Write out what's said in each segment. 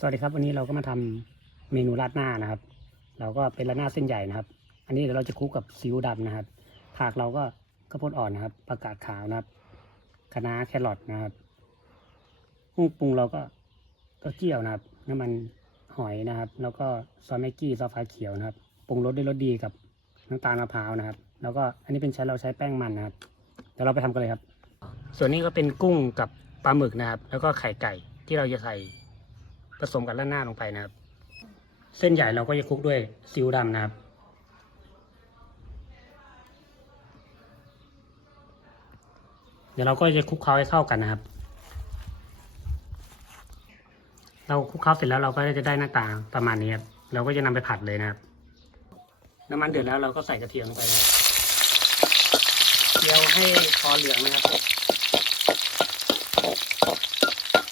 สวัสดีครับวันนี้เราก็มาทำเมนูราดหน้านะครับ เราก็เป็นราดหน้าเส้นใหญ่นะครับ อันนี้เดี๋ยวเราจะคลุกกับซีอิ๊วดำนะครับผักเราก็ข้าวโพดอ่อนนะครับผักกาดขาวนะครับคะน้าแครอทนะครับเครื่องปรุงเราก็ก็เจียวนะครับน้ำมันหอยนะครับ แล้วก็ซอสแม็กกี้ซอสฟ้าเขียวนะครับปรุงรสด้วยรสดีกับน้ำตาลมะพร้าวนะครับ แล้วก็อันนี้เป็นใช้เราใช้แป้งมันนะครับเดี๋ยวเราไปทำกันเลยครับ ส่วนนี้ก็เป็นกุ้งกับปลาหมึกนะครับ แล้วก็ไข่ไก่ที่เราจะใส่ ผสมกับราดหน้าลงไปนะครับ เส้นใหญ่เราก็จะคลุกด้วยซีอิ๊วดำนะครับ เดี๋ยวเราก็จะคลุกเคล้าให้เข้ากันนะครับ เราคลุกเคล้าเสร็จแล้วเราก็จะได้หน้าตาประมาณนี้ครับเราก็จะนำไปผัดเลยนะครับ น้ำมันเดือดแล้วเราก็ใส่กระเทียมลงไปนะครับเจียวให้พอเหลืองนะครับ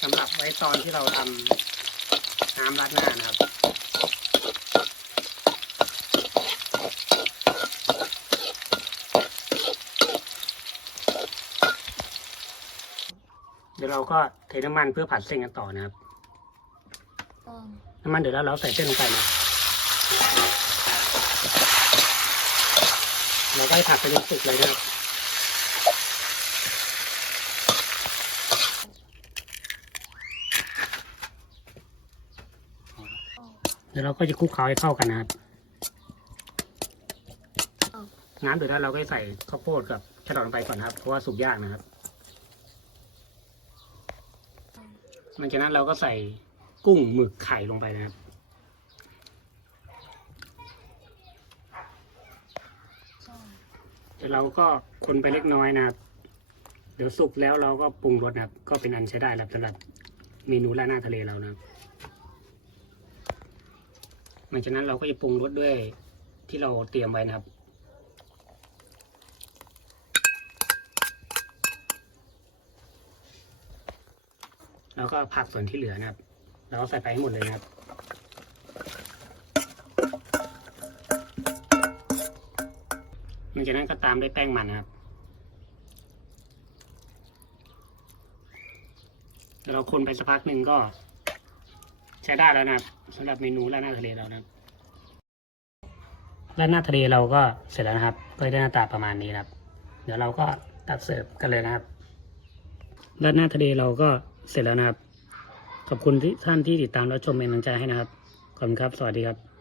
สำหรับไว้ตอนที่เราทำ น้ำราดหน้านะครับเดี๋ยวเราก็เทน้ำมันเพื่อผัดเส้นกันต่อนะครับต้องน้ำมันเดือดแล้วเราใส่เส้นลงไปนะเราก็ให้ผัดไปจนสุกเลยนะครับ ดี๋ยวเราก็จะคลุกเคล้าให้เข้ากันนะครับน้ำเดือดแล้วเราก็จะใส่ข้าวโพดกับแครอทลงไปก่อนนะครับเพราะว่าสุกยากนะครับหลังจากนั้นเราก็ใส่กุ้งหมึกไข่ลงไปนะครับใช่เดี๋ยวเราก็คนไปเล็กน้อยนะครับ เดี๋ยวสุกแล้วเราก็ปรุงรสนะครับ ก็เป็นอันใช้ได้แล้วสำหรับเมนูราดหน้าทะเลเรานะครับห ลังจากนั้นเราก็จะปรุงรสด้วยที่เราเตรียมไว้นะครับ แล้วก็ผักส่วนที่เหลือนะครับ เราก็ใส่ไปให้หมดเลยนะครับหลังจากนั้นก็ตามด้วยแป้งมันนะครับเดี๋ยวเราคนไปสักพักหนึ่งก็ ใช้ได้แล้วนะสำหรับเมนูราดหน้าทะเลเรานะครับราดหน้าทะเลเราก็เสร็จแล้วนะครับ ก็ได้หน้าตาประมาณนี้ครับ เดี๋ยวเราก็ตักเสิร์ฟกันเลยนะครับราดหน้าทะเลเราก็เสร็จแล้วนะครับ ขอบคุณที่ท่านที่ติดตามและชมเป็นกำลังใจให้นะครับ ขอบคุณครับ สวัสดีครับ